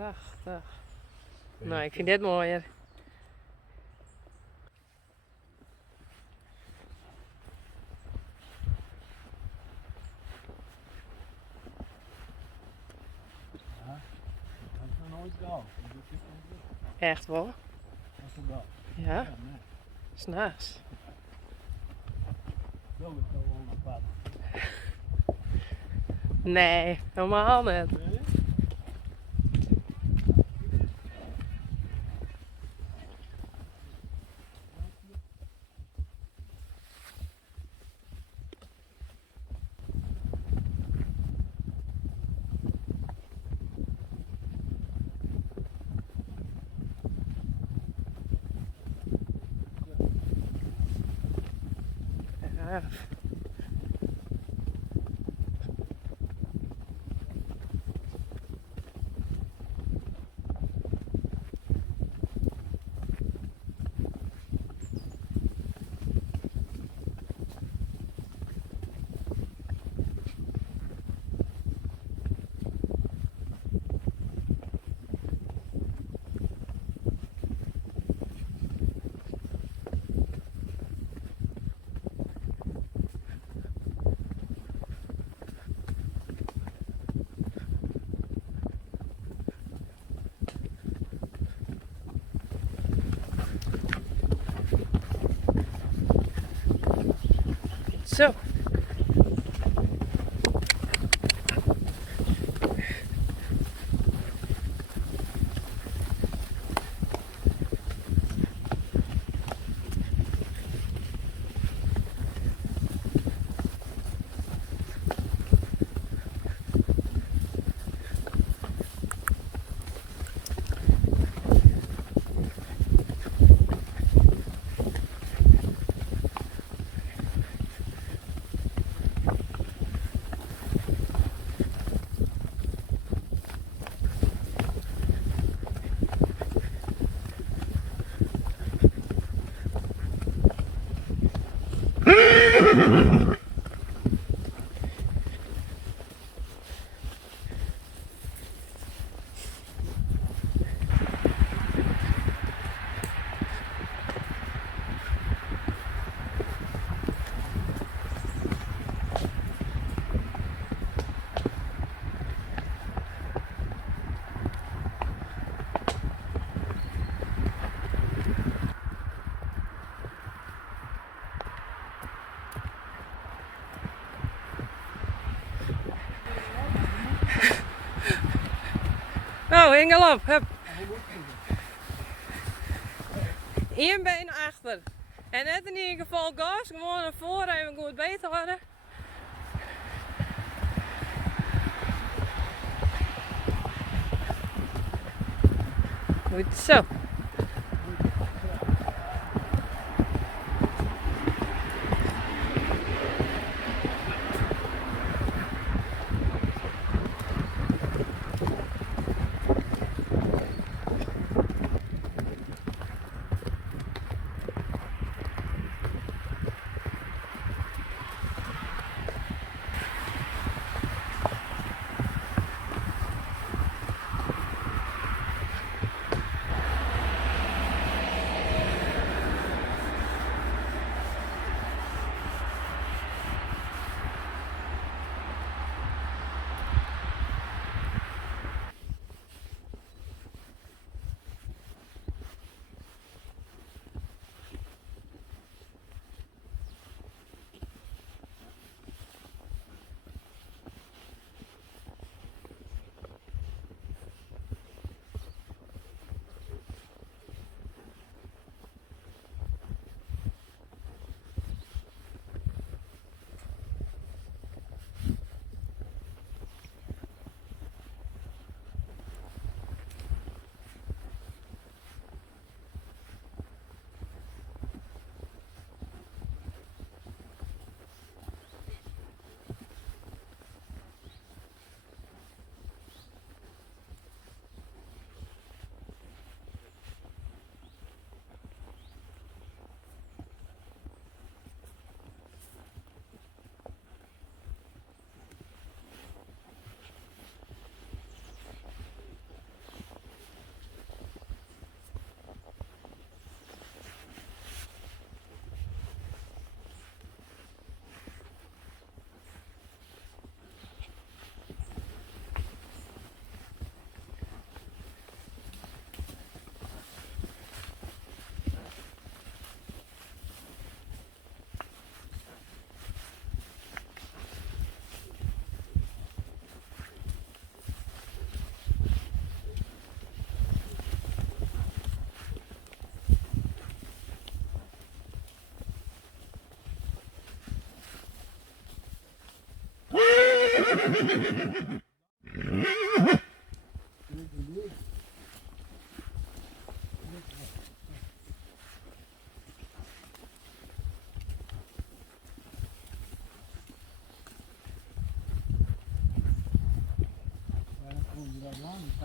Dag, dag. Nou, ik vind dit mooier. Ja, dat heb ik nog nooit gedaan. Echt wel? Wat is dat? Ja, Ja, nee. s'nachts. Dat is wel een pad. Nee, helemaal niet. Nee? Ja. Zo. Nou, Engel op. Hup. Eén been achter. En net in ieder geval gas, gewoon naar voren even goed beter worden. Goed zo.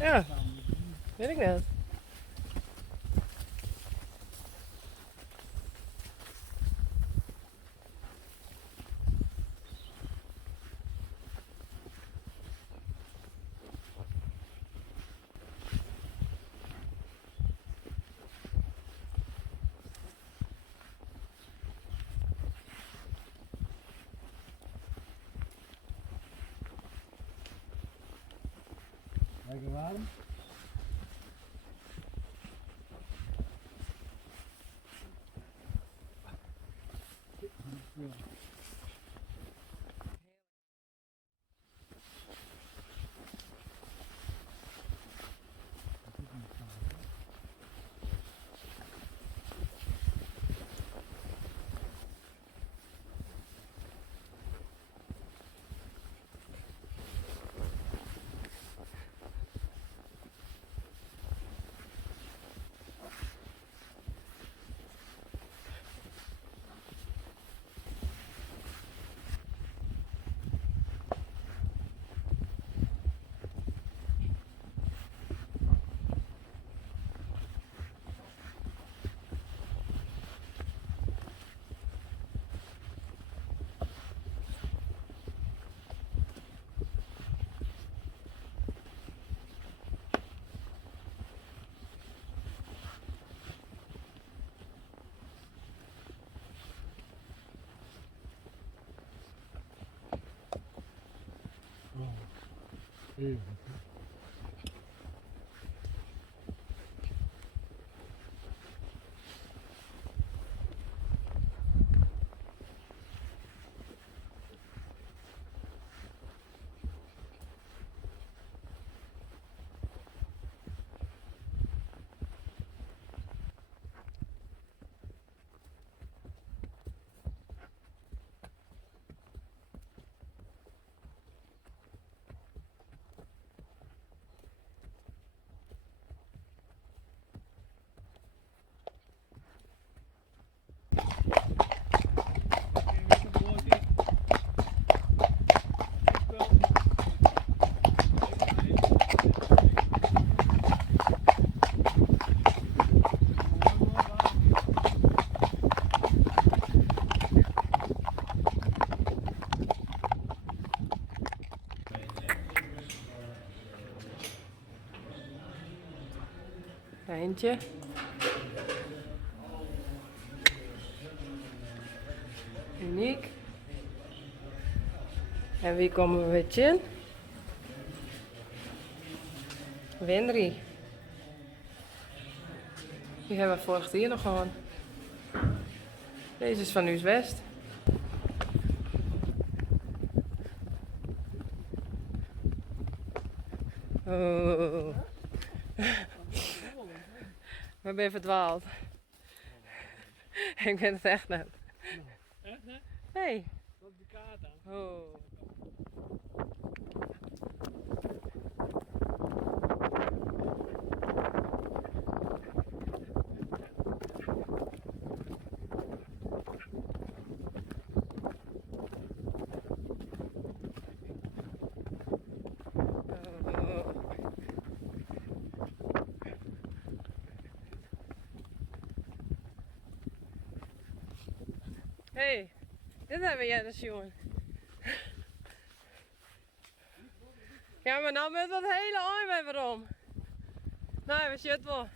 Ja, weet ik net. Lekker warm. Even. Eentje. Uniek. En wie komen we weer in? Wenry. Die hebben we vorig jaar nog gewoon. Deze is van U's West. Oh. We ben verdwaald. Ik ben het echt net. Echt hè? Hey. Dat is de kaart aan. Oh. Hey, dit hebben jij dus, jongen. Ja, maar nou met wat hele arm en waarom? Nou, we shit wel.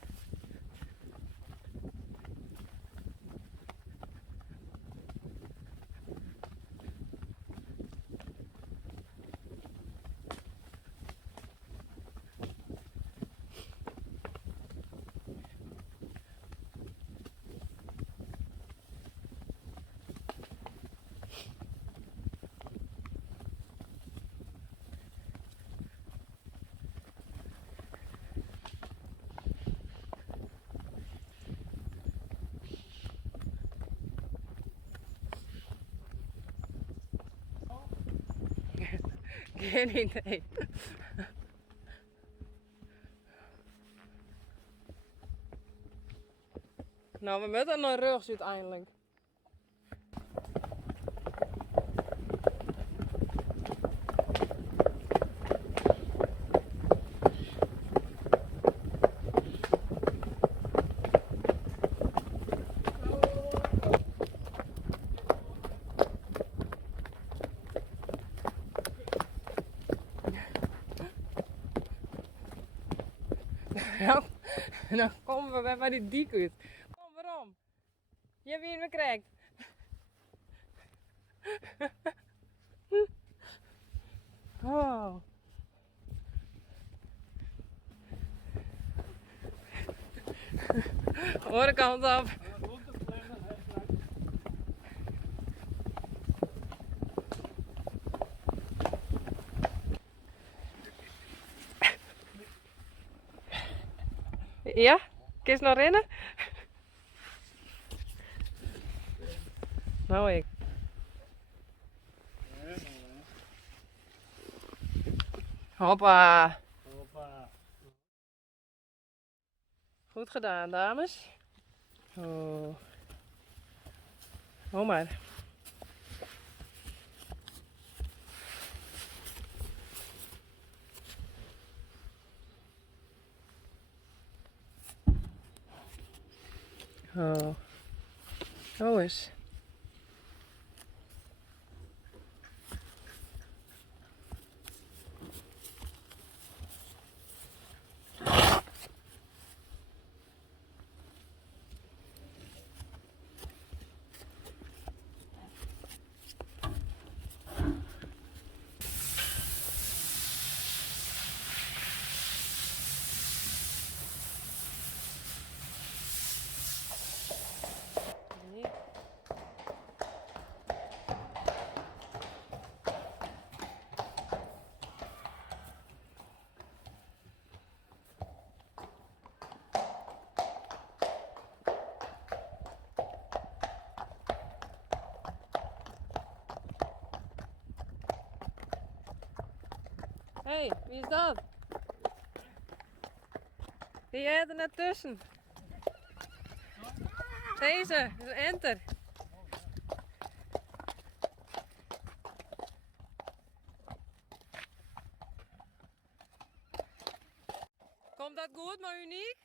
Geen idee. Nou, we moeten naar rechts uiteindelijk. Nou komen we weer bij die dik uit. Kom, waarom? Je hebt hier me krijgt. Oh. Andere kant op. Ja? Kun je nog rennen? Nou ik. Hoppa. Hoppa. Goed gedaan, dames. Oh. Oh maar. Oh. Zo eens. Hé, wie is dat? Die jij er net tussen. Deze, is een enter. Komt dat goed, maar uniek?